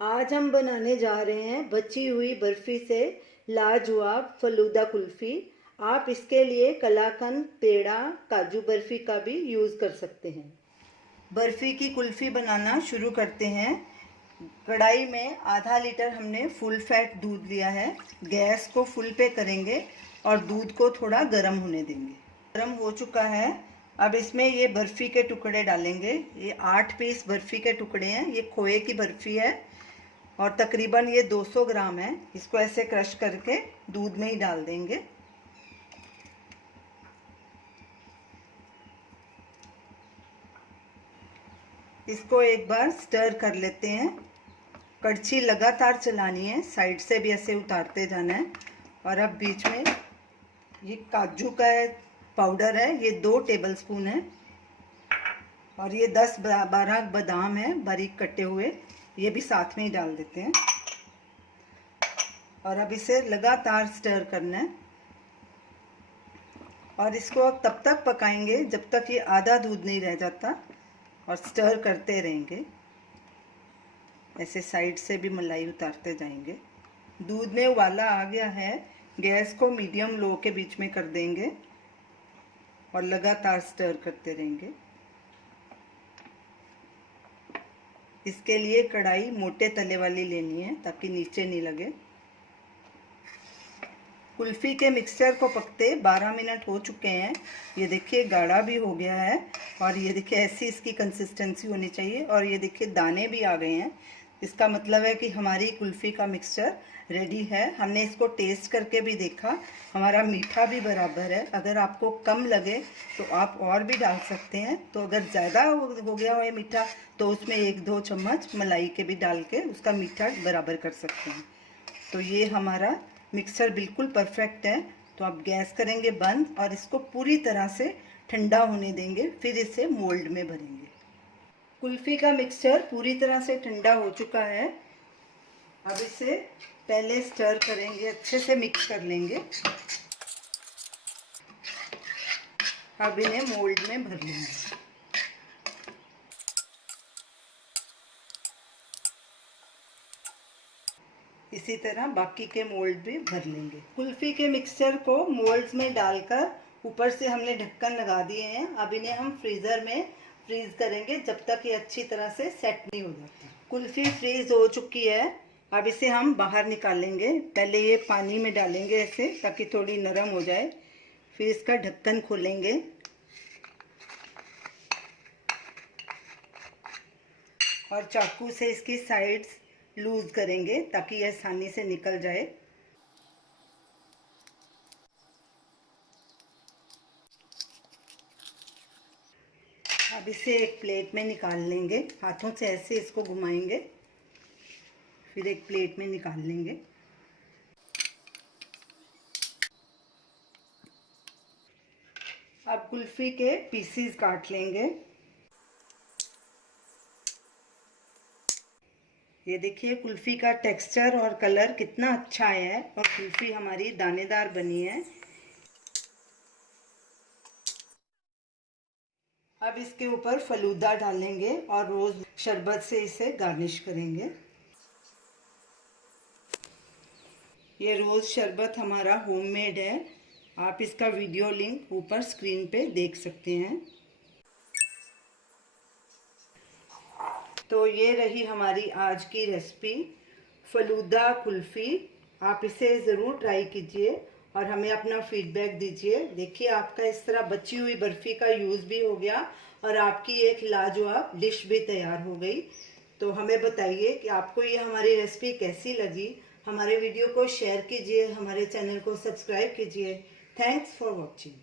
आज हम बनाने जा रहे हैं बची हुई बर्फ़ी से लाजवाब फलूदा कुल्फ़ी। आप इसके लिए कलाकंद, पेड़ा, काजू बर्फ़ी का भी यूज़ कर सकते हैं। बर्फ़ी की कुल्फ़ी बनाना शुरू करते हैं। कढ़ाई में आधा लीटर हमने फुल फैट दूध लिया है। गैस को फुल पे करेंगे और दूध को थोड़ा गर्म होने देंगे। गर्म हो चुका है। अब इसमें ये बर्फ़ी के टुकड़े डालेंगे। ये 8 पीस बर्फ़ी के टुकड़े हैं। ये खोए की बर्फ़ी है और तकरीबन ये 200 ग्राम है। इसको ऐसे क्रश करके दूध में ही डाल देंगे। इसको एक बार स्टर कर लेते हैं। कड़छी लगातार चलानी है, साइड से भी ऐसे उतारते जाना है। और अब बीच में ये काजू का पाउडर है, ये 2 टेबलस्पून है। और ये 10-12 बादाम है बारीक कटे हुए, ये भी साथ में ही डाल देते हैं। और अब इसे लगातार स्टर करना है और इसको अब तब तक पकाएंगे जब तक ये आधा दूध नहीं रह जाता। और स्टर करते रहेंगे, ऐसे साइड से भी मलाई उतारते जाएंगे। दूध में उबाला आ गया है। गैस को मीडियम लो के बीच में कर देंगे और लगातार स्टर करते रहेंगे। इसके लिए कढ़ाई मोटे तले वाली लेनी है ताकि नीचे नहीं लगे। कुल्फ़ी के मिक्सचर को पकते 12 मिनट हो चुके हैं। ये देखिए गाढ़ा भी हो गया है और ये देखिए ऐसी इसकी कंसिस्टेंसी होनी चाहिए। और ये देखिए दाने भी आ गए हैं। इसका मतलब है कि हमारी कुल्फ़ी का मिक्सचर रेडी है। हमने इसको टेस्ट करके भी देखा, हमारा मीठा भी बराबर है। अगर आपको कम लगे तो आप और भी डाल सकते हैं। तो अगर ज़्यादा हो गया हो ये मीठा तो उसमें 1-2 चम्मच मलाई के भी डाल के उसका मीठा बराबर कर सकते हैं। तो ये हमारा मिक्सर बिल्कुल परफेक्ट है। तो आप गैस करेंगे बंद और इसको पूरी तरह से ठंडा होने देंगे, फिर इसे मोल्ड में भरेंगे। कुल्फ़ी का मिक्सचर पूरी तरह से ठंडा हो चुका है। अब इसे पहले स्टर करेंगे, अच्छे से मिक्स कर लेंगे। अब इन्हें मोल्ड में भर लेंगे। इसी तरह बाकी के मोल्ड भी भर लेंगे। कुल्फ़ी के मिक्सचर को मोल्ड्स में डालकर ऊपर से हमने ढक्कन लगा दिए हैं। अब इन्हें हम फ्रीज़र में फ्रीज़ करेंगे जब तक ये अच्छी तरह से सेट नहीं हो जाता। कुल्फ़ी फ्रीज़ हो चुकी है। अब इसे हम बाहर निकालेंगे। पहले ये पानी में डालेंगे ऐसे ताकि थोड़ी नरम हो जाए। फिर इसका ढक्कन खोलेंगे और चाकू से इसकी साइड्स लूज करेंगे ताकि यह आसानी से निकल जाए। अब इसे एक प्लेट में निकाल लेंगे। हाथों से ऐसे इसको घुमाएंगे, फिर एक प्लेट में निकाल लेंगे। अब कुल्फ़ी के पीसीज काट लेंगे। ये देखिए कुल्फ़ी का टेक्सचर और कलर कितना अच्छा आया है और कुल्फ़ी हमारी दानेदार बनी है। अब इसके ऊपर फलूदा डालेंगे और रोज़ शरबत से इसे गार्निश करेंगे। ये रोज़ शरबत हमारा होममेड है। आप इसका वीडियो लिंक ऊपर स्क्रीन पे देख सकते हैं। तो ये रही हमारी आज की रेसिपी फलूदा कुल्फ़ी। आप इसे ज़रूर ट्राई कीजिए और हमें अपना फीडबैक दीजिए। देखिए आपका इस तरह बची हुई बर्फ़ी का यूज़ भी हो गया और आपकी एक लाजवाब डिश भी तैयार हो गई। तो हमें बताइए कि आपको ये हमारी रेसिपी कैसी लगी। हमारे वीडियो को शेयर कीजिए, हमारे चैनल को सब्सक्राइब कीजिए। Thanks for watching.